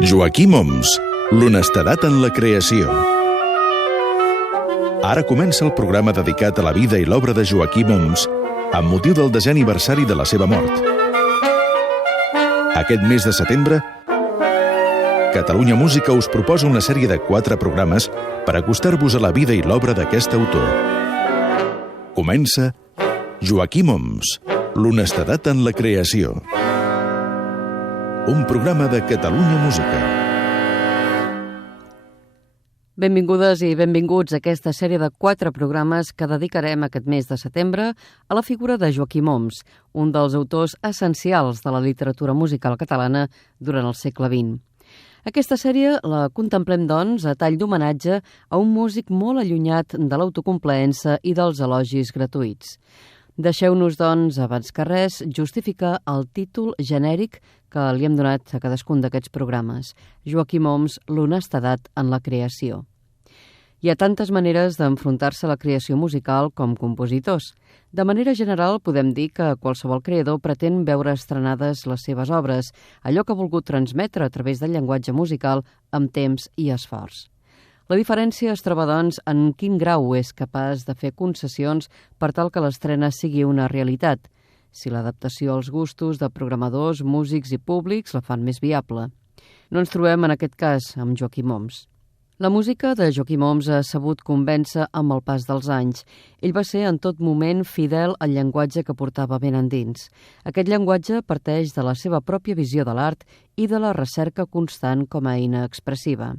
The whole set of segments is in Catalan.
Joaquim Oms, l'honestedat en la creació. Ara comença el programa dedicat a la vida i l'obra de Joaquim Oms amb motiu del 10è aniversari de la seva mort. Aquest mes de setembre, Catalunya Música us proposa una sèrie de 4 programes per acostar-vos a la vida i l'obra d'aquest autor. Comença Joaquim Oms, l'honestedat en la creació. Un programa de Catalunya Música. Benvingudes i benvinguts a aquesta sèrie de 4 programes que dedicarem aquest mes de setembre a la figura de Joaquim Oms, un dels autors essencials de la literatura musical catalana durant el segle XX. Aquesta sèrie la contemplem, doncs, a tall d'homenatge a un músic molt allunyat de l'autocomplaença i dels elogis gratuïts. Deixeu-nos, doncs, abans que res, justificar el títol genèric que li hem donat a cadascun d'aquests programes. Joaquim Oms, l'honestedat en la creació. Hi ha tantes maneres d'enfrontar-se a la creació musical com compositors. De manera general, podem dir que qualsevol creador pretén veure estrenades les seves obres, allò que ha volgut transmetre a través del llenguatge musical amb temps i esforç. La diferència es troba, doncs, en quin grau és capaç de fer concessions per tal que l'estrena sigui una realitat, si l'adaptació als gustos de programadors, músics i públics la fan més viable. No ens trobem en aquest cas amb Joaquim Oms. La música de Joaquim Oms ha sabut convèncer amb el pas dels anys. Ell va ser en tot moment fidel al llenguatge que portava ben endins. Aquest llenguatge parteix de la seva pròpia visió de l'art i de la recerca constant com a eina expressiva.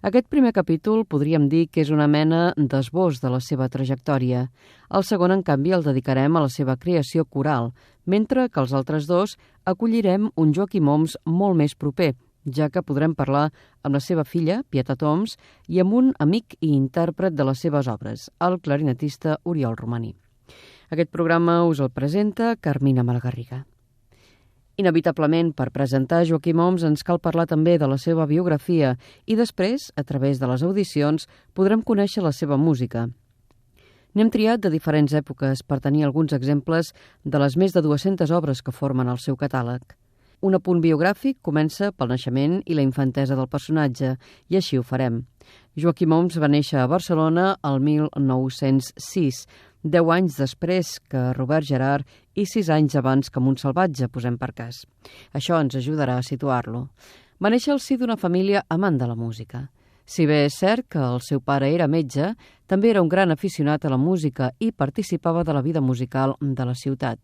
Aquest primer capítol podríem dir que és una mena d'esbós de la seva trajectòria. El segon, en canvi, el dedicarem a la seva creació coral, mentre que els altres dos acollirem un Joaquim Oms molt més proper, ja que podrem parlar amb la seva filla, Pietat Oms, i amb un amic i intèrpret de les seves obres, el clarinetista Oriol Romaní. Aquest programa us el presenta Carmina Malgarriga. Inevitablement, per presentar Joaquim Oms ens cal parlar també de la seva biografia i després, a través de les audicions, podrem conèixer la seva música. N'hem triat de diferents èpoques per tenir alguns exemples de les més de 200 obres que formen el seu catàleg. Un apunt biogràfic comença pel naixement i la infantesa del personatge, i així ho farem. Joaquim Oms va néixer a Barcelona el 1906, 10 anys després que Robert Gerhard i 6 anys abans que Montsalvatge, posem per cas. Això ens ajudarà a situar-lo. Va néixer al si d'una família amant de la música. Si bé és cert que el seu pare era metge, també era un gran aficionat a la música i participava de la vida musical de la ciutat.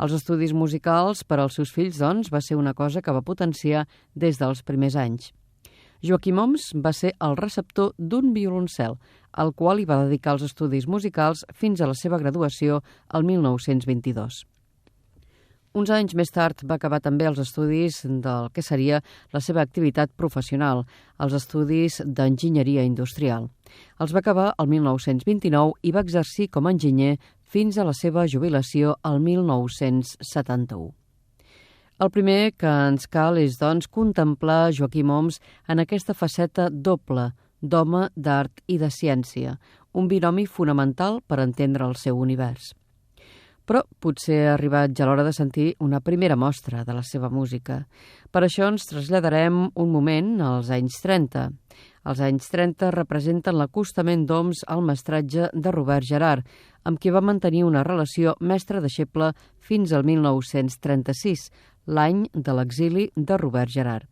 Els estudis musicals per als seus fills, doncs, va ser una cosa que va potenciar des dels primers anys. Joaquim Oms va ser el receptor d'un violoncel, al qual hi va dedicar els estudis musicals fins a la seva graduació el 1922. Uns anys més tard va acabar també els estudis del que seria la seva activitat professional, els estudis d'enginyeria industrial. Els va acabar el 1929 i va exercir com a enginyer fins a la seva jubilació el 1971. El primer que ens cal és, doncs, contemplar Joaquim Oms en aquesta faceta doble d'home, d'art i de ciència, un binomi fonamental per entendre el seu univers. Però potser ha arribat ja l'hora de sentir una primera mostra de la seva música. Per això ens traslladarem un moment als anys 30. Els anys 30 representen l'acostament d'Oms al mestratge de Robert Gerhard, amb qui va mantenir una relació mestre-deixeble fins al 1936, l'any de l'exili de Robert Gerhard.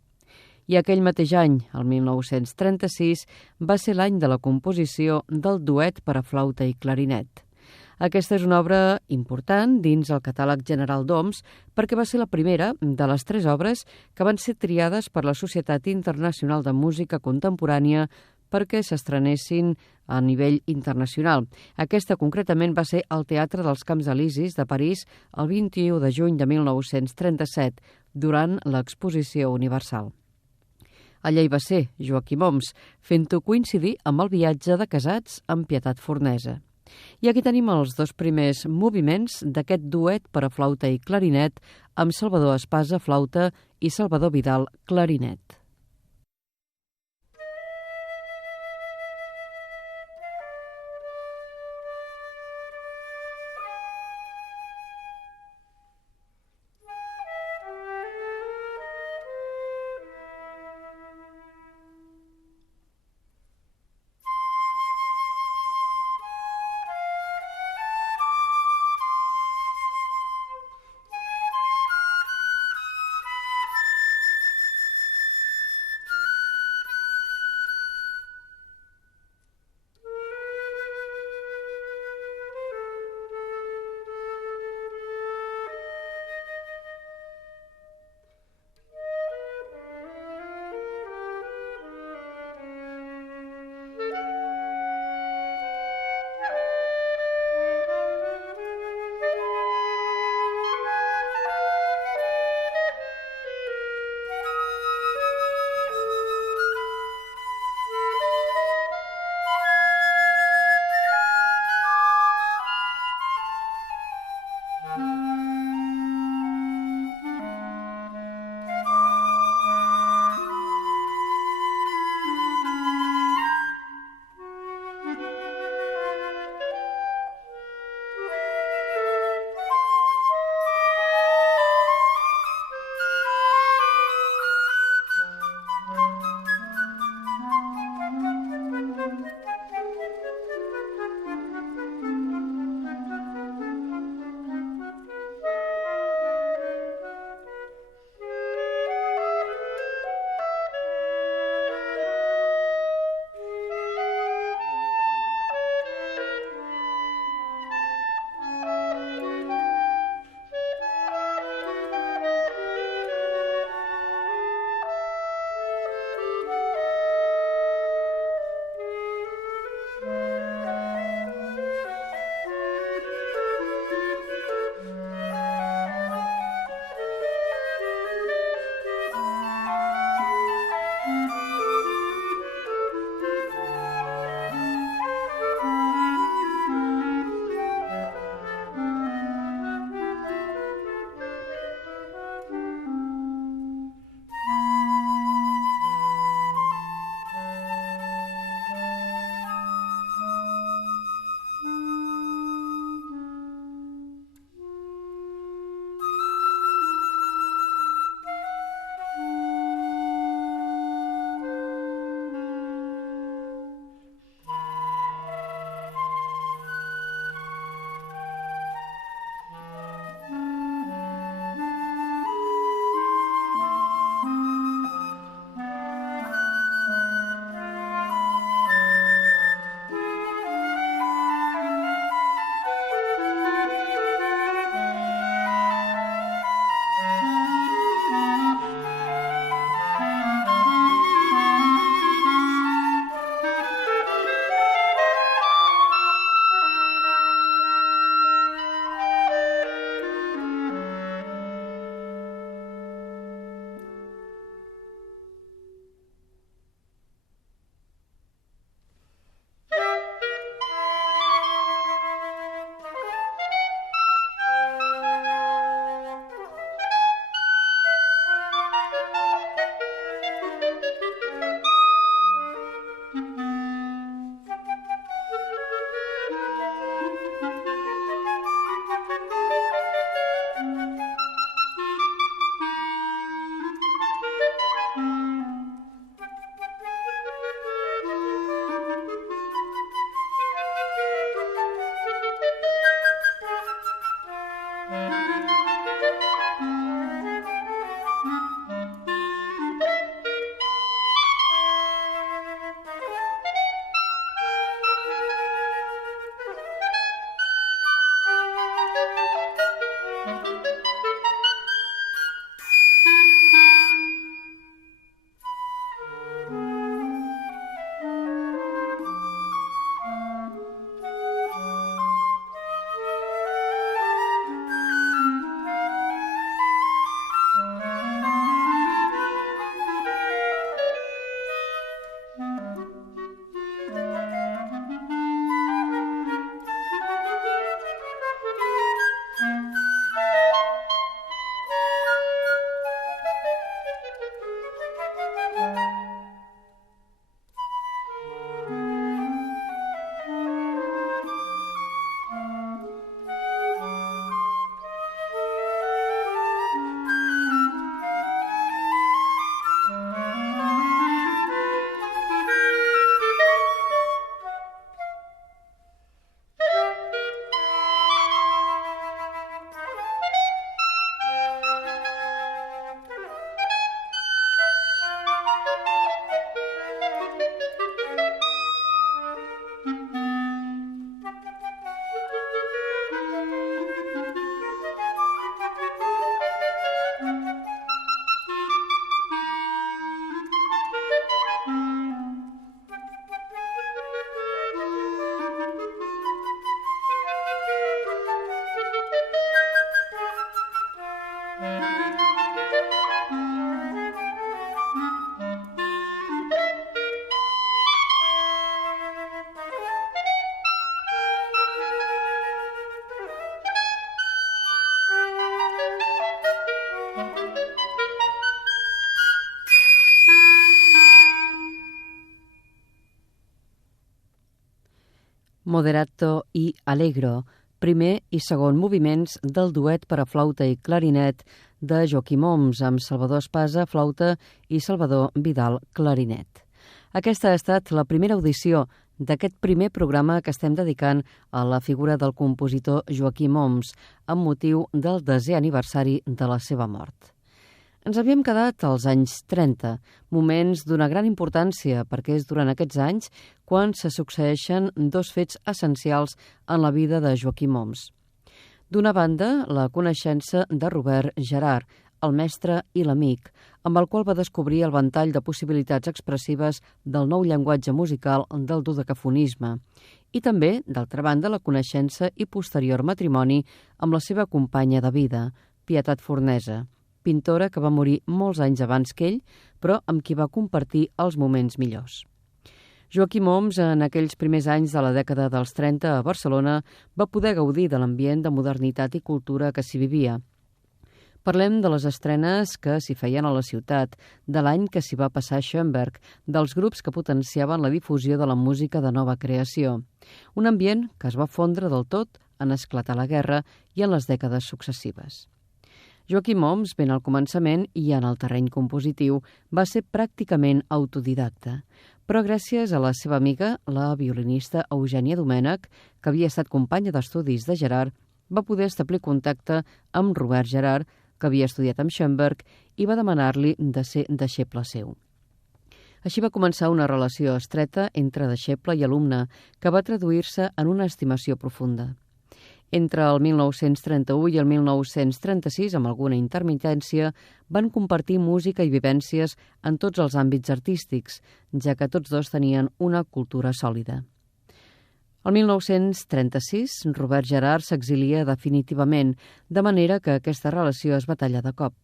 I aquell mateix any, el 1936, va ser l'any de la composició del duet per a flauta i clarinet. Aquesta és una obra important dins el catàleg general d'Oms perquè va ser la primera de les 3 obres que van ser triades per la Societat Internacional de Música Contemporània perquè s'estrenessin a nivell internacional. Aquesta concretament va ser al Teatre dels Camps Elisis de París el 21 de juny de 1937, durant l'Exposició Universal. Allà hi va ser Joaquim Oms, fent-ho coincidir amb el viatge de casats amb Pietat Fornesa. I aquí tenim els 2 primers moviments d'aquest duet per a flauta i clarinet amb Salvador Espasa, flauta, i Salvador Vidal, clarinet. Moderato i Allegro, primer i segon moviments del duet per a flauta i clarinet de Joaquim Oms amb Salvador Espasa, flauta, i Salvador Vidal, clarinet. Aquesta ha estat la primera audició d'aquest primer programa que estem dedicant a la figura del compositor Joaquim Oms amb motiu del 10è aniversari de la seva mort. Ens havíem quedat als anys 30, moments d'una gran importància perquè és durant aquests anys quan se succeeixen dos fets essencials en la vida de Joaquim Oms. D'una banda, la coneixença de Robert Gerhard, el mestre i l'amic, amb el qual va descobrir el ventall de possibilitats expressives del nou llenguatge musical del dodecafonisme, i també, d'altra banda, la coneixença i posterior matrimoni amb la seva companya de vida, Pietat Fornesa, pintora que va morir molts anys abans que ell, però amb qui va compartir els moments millors. Joaquim Oms, en aquells primers anys de la dècada dels 30 a Barcelona, va poder gaudir de l'ambient de modernitat i cultura que s'hi vivia. Parlem de les estrenes que s'hi feien a la ciutat, de l'any que s'hi va passar a Schoenberg, dels grups que potenciaven la difusió de la música de nova creació. Un ambient que es va fondre del tot en esclatar la guerra i en les dècades successives. Joaquim Oms, ben al començament i en el terreny compositiu, va ser pràcticament autodidacta, però gràcies a la seva amiga, la violinista Eugènia Domènech, que havia estat companya d'estudis de Gerhard, va poder establir contacte amb Robert Gerhard, que havia estudiat amb Schoenberg, i va demanar-li de ser deixeble seu. Així va començar una relació estreta entre deixeble i alumne, que va traduir-se en una estimació profunda. Entre el 1931 i el 1936, amb alguna intermitència, van compartir música i vivències en tots els àmbits artístics, ja que tots dos tenien una cultura sòlida. El 1936, Robert Gerhard s'exilia definitivament, de manera que aquesta relació es va tallar de cop.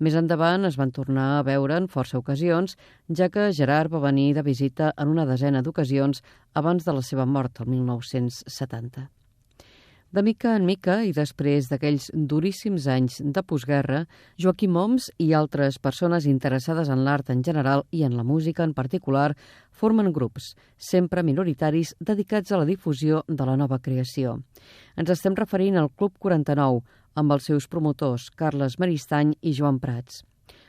Més endavant es van tornar a veure en força ocasions, ja que Gerhard va venir de visita en una desena d'ocasions abans de la seva mort, el 1970. De mica en mica, i després d'aquells duríssims anys de postguerra, Joaquim Oms i altres persones interessades en l'art en general i en la música en particular formen grups, sempre minoritaris, dedicats a la difusió de la nova creació. Ens estem referint al Club 49, amb els seus promotors, Carles Maristany i Joan Prats.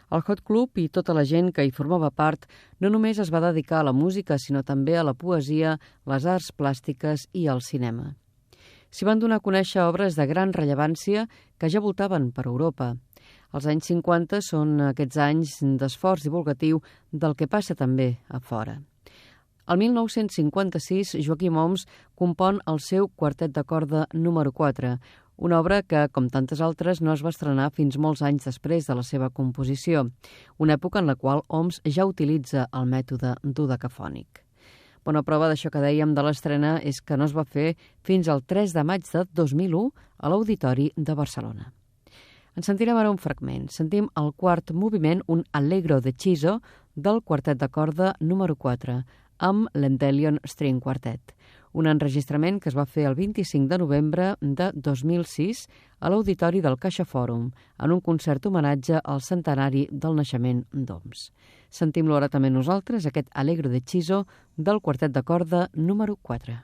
El Hot Club i tota la gent que hi formava part no només es va dedicar a la música, sinó també a la poesia, les arts plàstiques i al cinema. S'hi van donar a conèixer obres de gran rellevància que ja voltaven per Europa. Els anys 50 són aquests anys d'esforç divulgatiu del que passa també a fora. El 1956, Joaquim Oms compon el seu quartet de corda número 4, una obra que, com tantes altres, no es va estrenar fins molts anys després de la seva composició, una època en la qual Oms ja utilitza el mètode dodecafònic. Bona prova d'això que dèiem de l'estrena és que no es va fer fins al 3 de maig de 2001 a l'Auditori de Barcelona. En sentirem ara un fragment. Sentim el quart moviment, un Allegro deciso, del quartet de corda número 4, amb l'Endelion String Quartet, un enregistrament que es va fer el 25 de novembre de 2006 a l'Auditori del Caixa Fòrum, en un concert homenatge al centenari del naixement d'Oms. Sentim-lo ara també nosaltres, aquest Allegro deciso del quartet de corda número 4.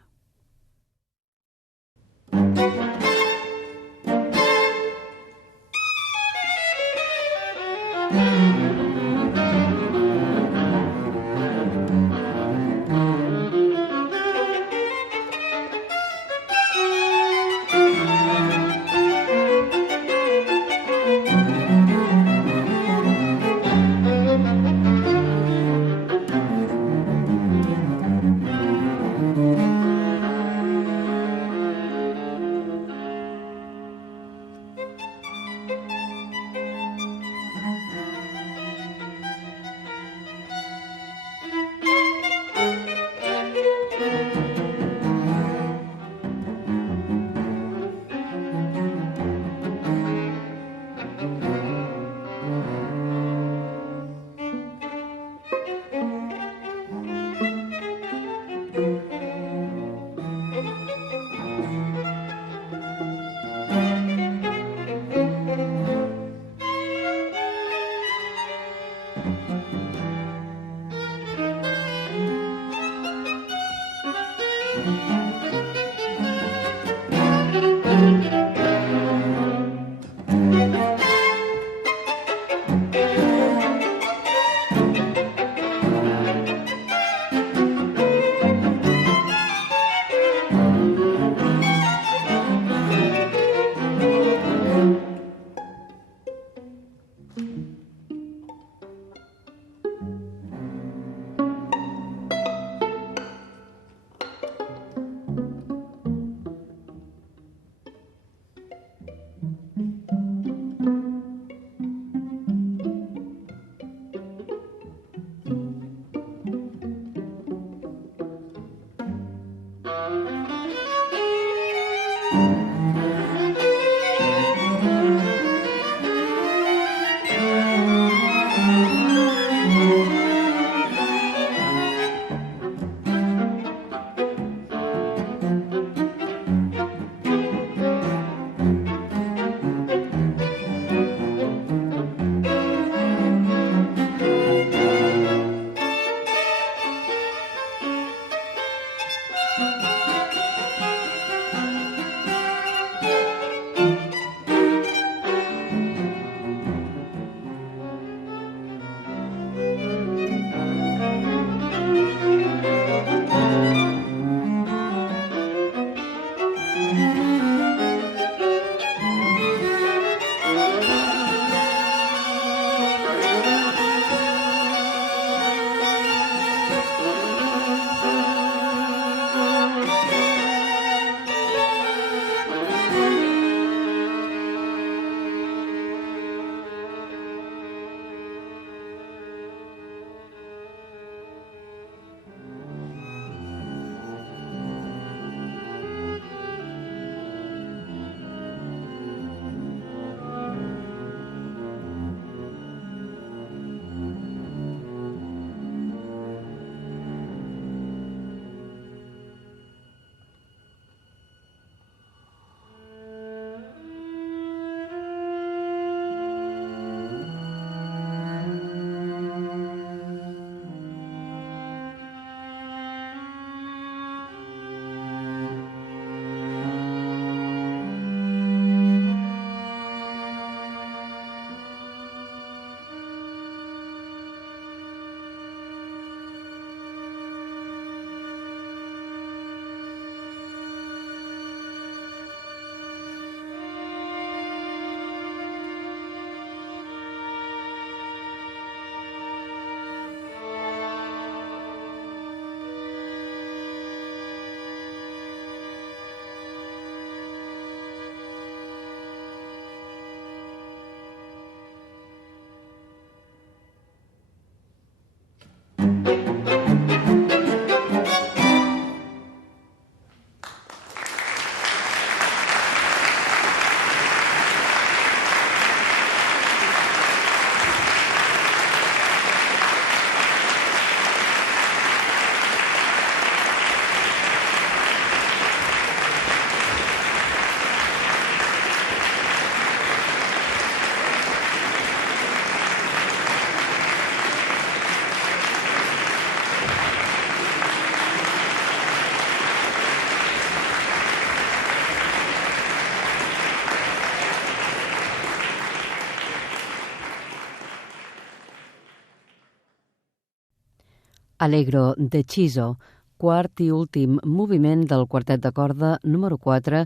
Allegro deciso, quart i últim moviment del quartet de corda número 4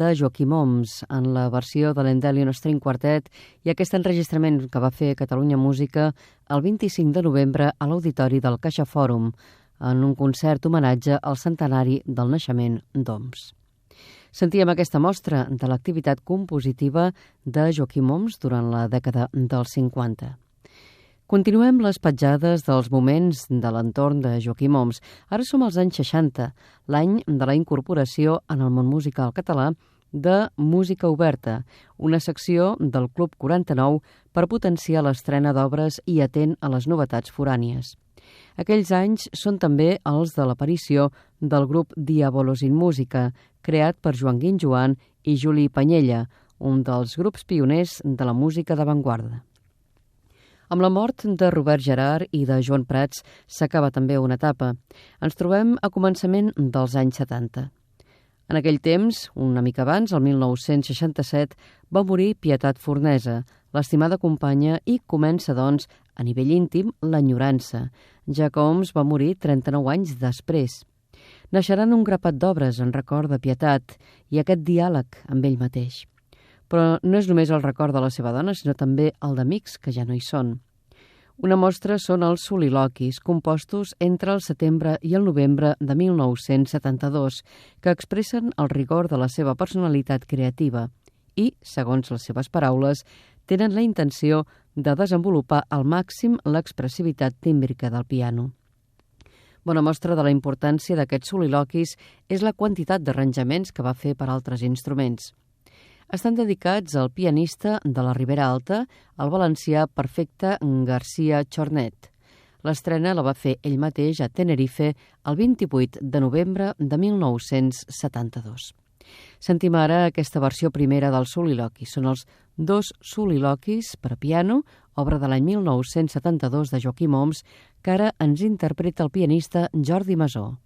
de Joaquim Oms, en la versió de l'Endelion String Quartet, i aquest enregistrament que va fer Catalunya Música el 25 de novembre a l'Auditori del Caixa Fòrum, en un concert homenatge al centenari del naixement d'Oms. Sentíem aquesta mostra de l'activitat compositiva de Joaquim Oms durant la dècada dels 50. Continuem les petjades dels moments de l'entorn de Joaquim Oms. Ara som als anys 60, l'any de la incorporació en el món musical català de Música Oberta, una secció del Club 49 per potenciar l'estrena d'obres i atent a les novetats forànies. Aquells anys són també els de l'aparició del grup Diabolos in Música, creat per Joan Guinjoan i Juli Panyella, un dels grups pioners de la música d'avantguarda. Amb la mort de Robert Gerard i de Joan Prats s'acaba també una etapa. Ens trobem a començament dels anys 70. En aquell temps, una mica abans, el 1967, va morir Pietat Fornesa, l'estimada companya, i comença, doncs, a nivell íntim, l'enyorança, ja que Oms va morir 39 anys després. Naixeran un grapat d'obres en record de Pietat i aquest diàleg amb ell mateix. Però no és només el record de la seva dona, sinó també el d'amics que ja no hi són. Una mostra són els soliloquis, compostos entre el setembre i el novembre de 1972, que expressen el rigor de la seva personalitat creativa i, segons les seves paraules, tenen la intenció de desenvolupar al màxim l'expressivitat tímbrica del piano. Bona mostra de la importància d'aquests soliloquis és la quantitat d'arranjaments que va fer per altres instruments. Estan dedicats al pianista de la Ribera Alta, el valencià Perfecte García Chornet. L'estrena la va fer ell mateix a Tenerife el 28 de novembre de 1972. Sentim ara aquesta versió primera del soliloqui. Són els 2 soliloquis per a piano, obra de l'any 1972 de Joaquim Oms, que ara ens interpreta el pianista Jordi Masó.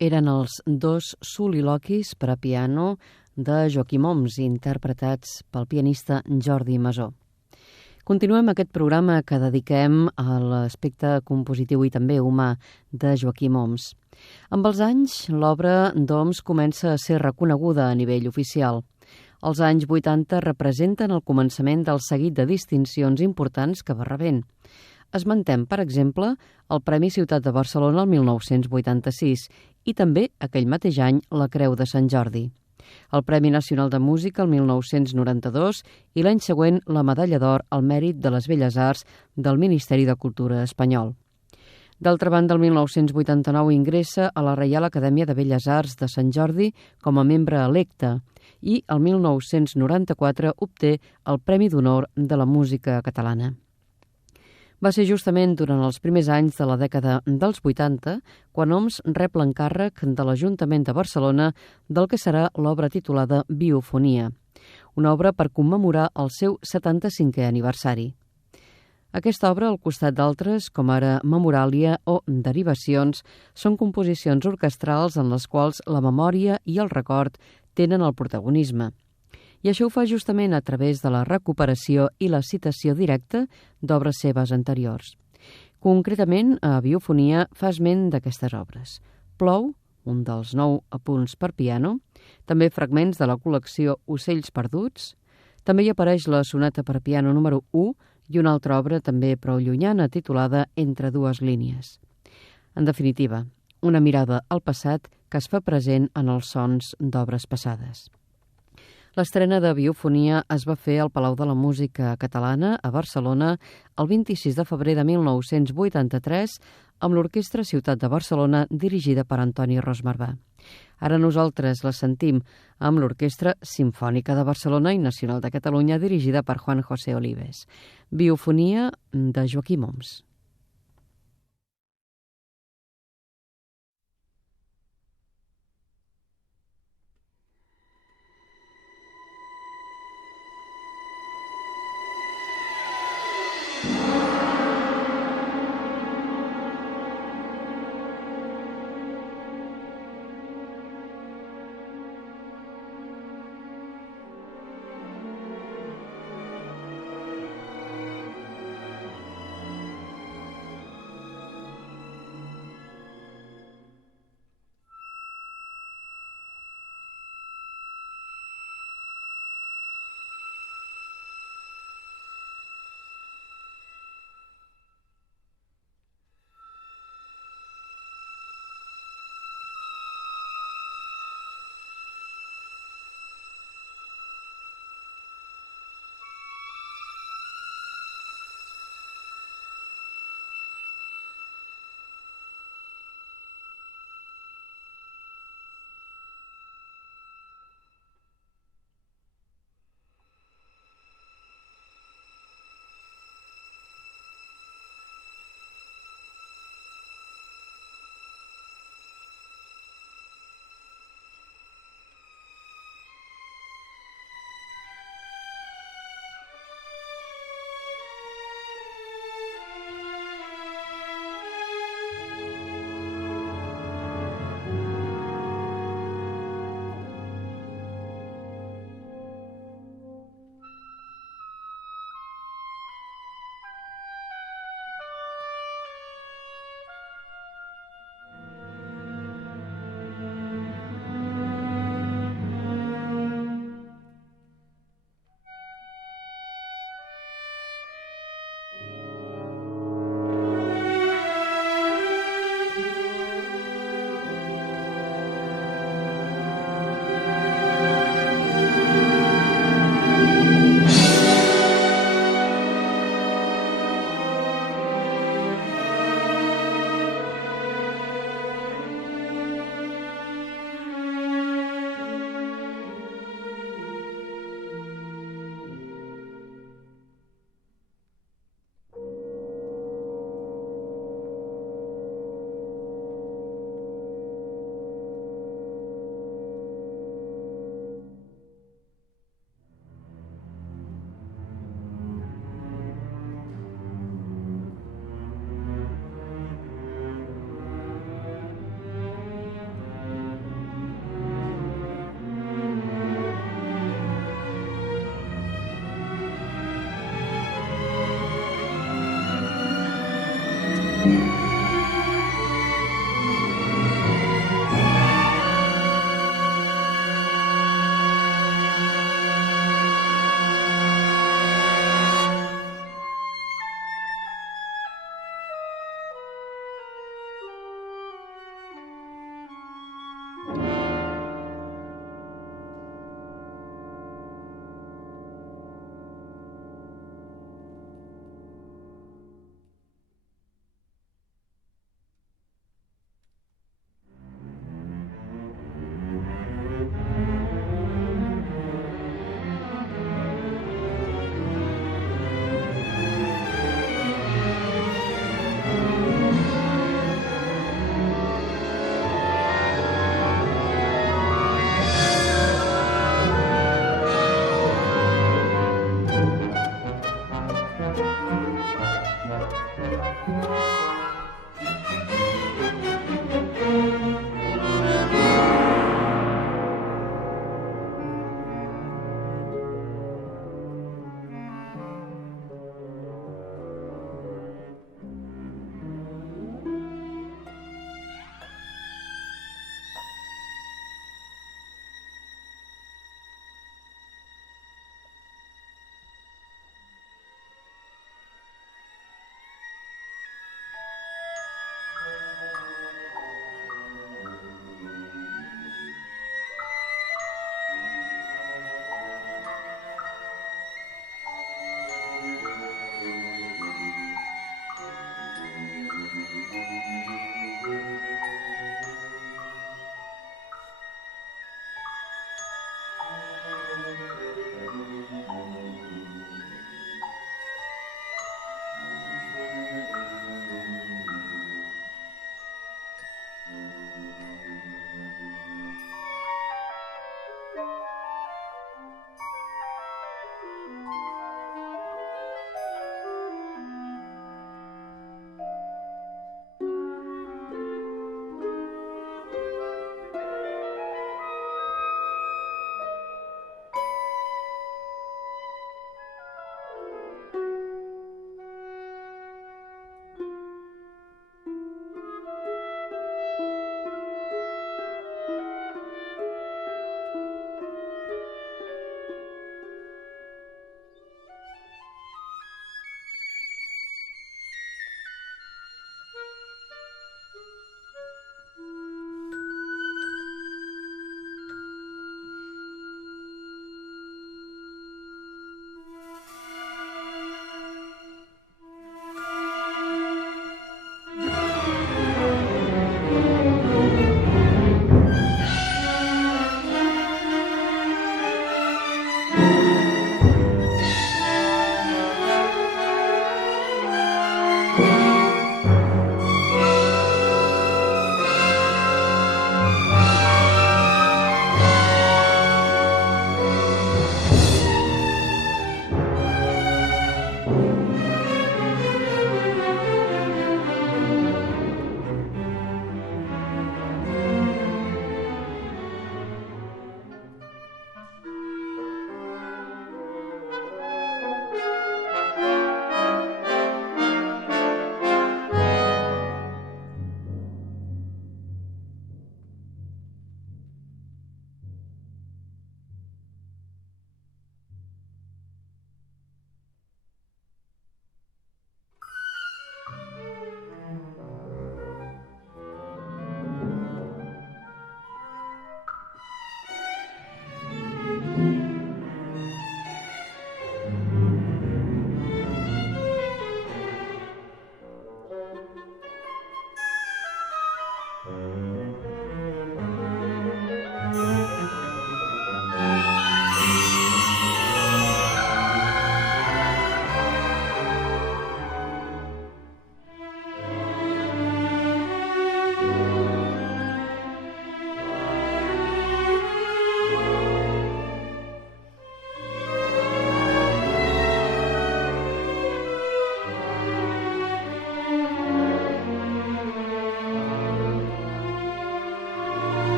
eren els dos soliloquis per a piano de Joaquim Oms, interpretats pel pianista Jordi Masó. Continuem aquest programa que dediquem a l'aspecte compositiu i també humà de Joaquim Oms. Amb els anys, l'obra d'Oms comença a ser reconeguda a nivell oficial. Els anys 80 representen el començament del seguit de distincions importants que va rebent. Esmentem, per exemple, el Premi Ciutat de Barcelona el 1986 i també, aquell mateix any, la Creu de Sant Jordi. El Premi Nacional de Música el 1992 i l'any següent la Medalla d'Or al Mèrit de les Belles Arts del Ministeri de Cultura espanyol. D'altra banda, el 1989 ingressa a la Reial Acadèmia de Belles Arts de Sant Jordi com a membre electe i el 1994 obté el Premi d'Honor de la Música Catalana. Va ser justament durant els primers anys de la dècada dels 80 quan Oms rep l'encàrrec de l'Ajuntament de Barcelona del que serà l'obra titulada Biofonia, una obra per commemorar el seu 75è aniversari. Aquesta obra, al costat d'altres, com ara Memoràlia o Derivacions, són composicions orquestrals en les quals la memòria i el record tenen el protagonisme. I això ho fa justament a través de la recuperació i la citació directa d'obres seves anteriors. Concretament, a Biofonia fa esment d'aquestes obres. Plou, un dels 9 apunts per piano, també fragments de la col·lecció Ocells perduts, també hi apareix la sonata per piano número 1 i una altra obra també prou llunyana titulada Entre dues línies. En definitiva, una mirada al passat que es fa present en els sons d'obres passades. L'estrena de Biofonia es va fer al Palau de la Música Catalana, a Barcelona, el 26 de febrer de 1983, amb l'Orquestra Ciutat de Barcelona, dirigida per Antoni Rosmarbà. Ara nosaltres la sentim amb l'Orquestra Simfònica de Barcelona i Nacional de Catalunya, dirigida per Juan José Olives. Biofonia de Joaquim Oms.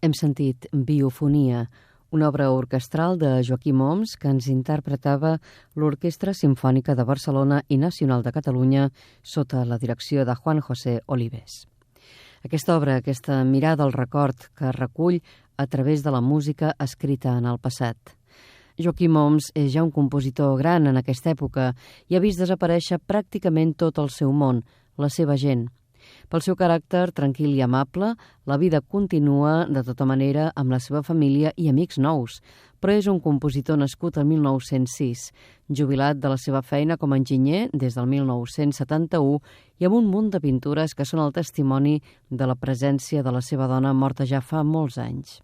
Hem sentit Biofonia, una obra orquestral de Joaquim Oms que ens interpretava l'Orquestra Simfònica de Barcelona i Nacional de Catalunya sota la direcció de Juan José Olives. Aquesta obra, aquesta mirada al record que recull a través de la música escrita en el passat. Joaquim Oms és ja un compositor gran en aquesta època i ha vist desaparèixer pràcticament tot el seu món, la seva gent. Pel seu caràcter tranquil i amable, la vida continua de tota manera amb la seva família i amics nous, però és un compositor nascut el 1906, jubilat de la seva feina com a enginyer des del 1971 i amb un munt de pintures que són el testimoni de la presència de la seva dona morta ja fa molts anys.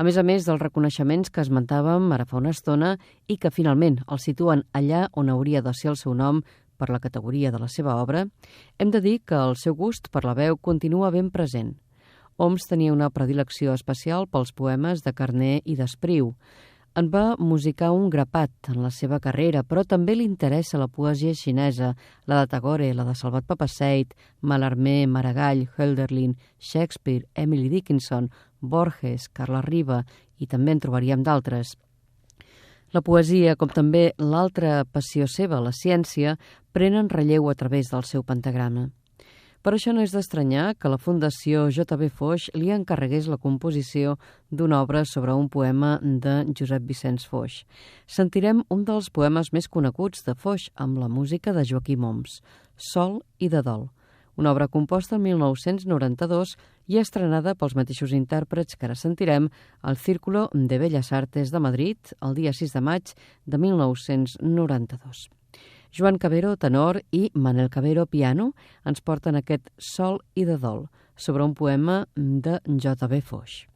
A més dels reconeixements que esmentàvem ara fa una estona i que finalment el situen allà on hauria de ser el seu nom per la categoria de la seva obra, hem de dir que el seu gust per la veu continua ben present. Oms tenia una predilecció especial pels poemes de Carner i d'Espriu. En va musicar un grapat en la seva carrera, però també li interessa la poesia xinesa, la de Tagore, la de Salvat Papasseit, Mallarmé, Maragall, Hölderlin, Shakespeare, Emily Dickinson, Borges, Carles Riba i també en trobaríem d'altres. La poesia, com també l'altra passió seva, la ciència, prenen relleu a través del seu pentagrama. Per això no és d'estranyar que la Fundació J.B. Foix li encarregués la composició d'una obra sobre un poema de Josep Vicenç Foix. Sentirem un dels poemes més coneguts de Foix amb la música de Joaquim Oms, Sol i de Dol, una obra composta el 1992 i estrenada pels mateixos intèrprets que ara sentirem al Círculo de Bellas Artes de Madrid el dia 6 de maig de 1992. Joan Cabero, tenor, i Manel Cabero, piano, ens porten aquest Sol i de Dol, sobre un poema de J.B. Foix.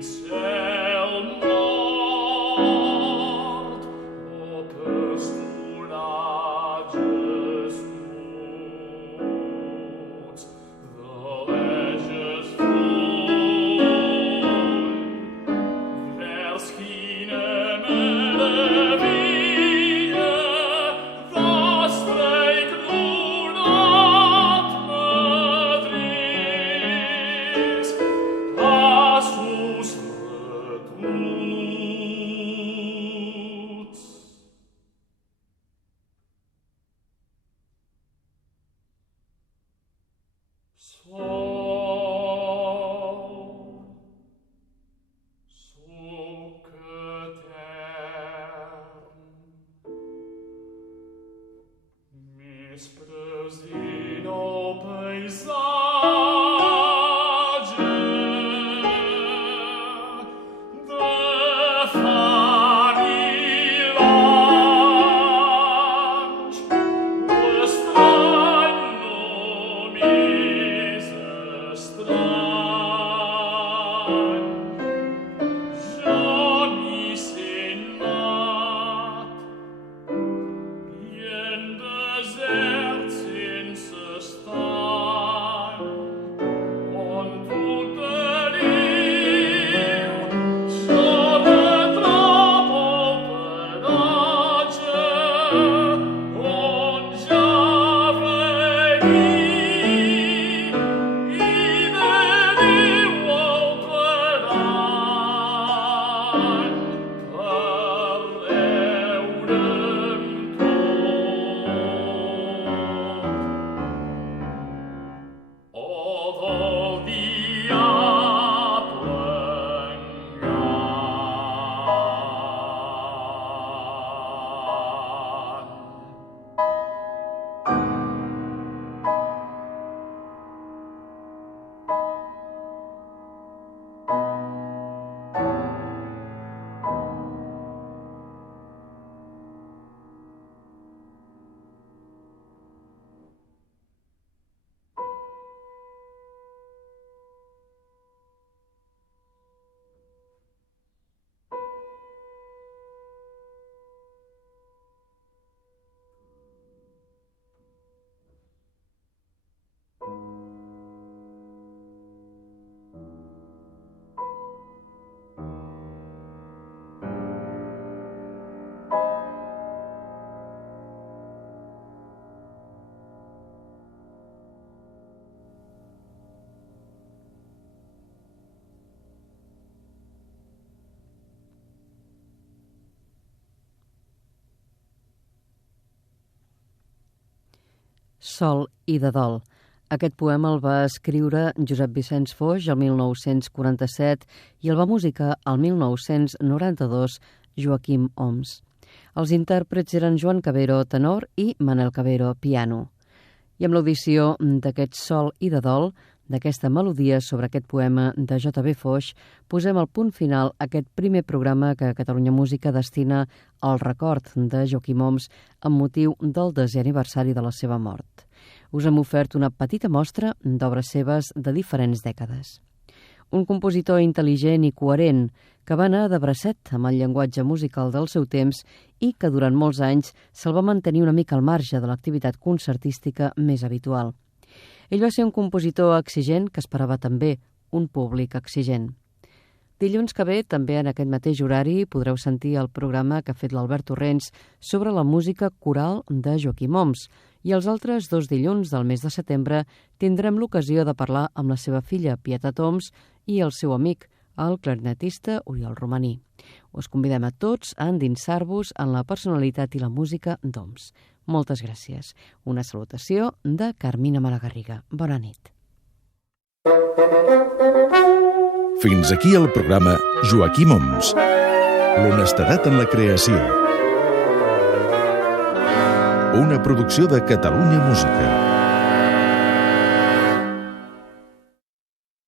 Cel mort, o per Sol i de dol. Aquest poema el va escriure Josep Vicenç Foix el 1947 i el va musicar el 1992 Joaquim Homs. Els intèrprets eren Joan Cabero, tenor, i Manel Cabero, piano. I amb l'audició d'aquest Sol i de dol, d'aquesta melodia sobre aquest poema de J.B. Foix, posem el punt final a aquest primer programa que Catalunya Música destina al record de Joaquim Homs amb motiu del 10è aniversari de la seva mort. Us hem ofert una petita mostra d'obres seves de diferents dècades. Un compositor intel·ligent i coherent que va anar de bracet amb el llenguatge musical del seu temps i que durant molts anys se'l va mantenir una mica al marge de l'activitat concertística més habitual. Ell va ser un compositor exigent que esperava també un públic exigent. Dilluns que ve, també en aquest mateix horari, podreu sentir el programa que ha fet l'Albert Torrents sobre la música coral de Joaquim Homs, i els altres 2 dilluns del mes de setembre tindrem l'ocasió de parlar amb la seva filla Pietat Homs i el seu amic, el clarinetista Oriol Romaní. Us convidem a tots a endinsar-vos en la personalitat i la música d'Homs. Moltes gràcies. Una salutació de Carmina Malagarriga. Bona nit. Fins aquí el programa Joaquim Homs. L'honestedat en la creació. Una producció de Catalunya Música.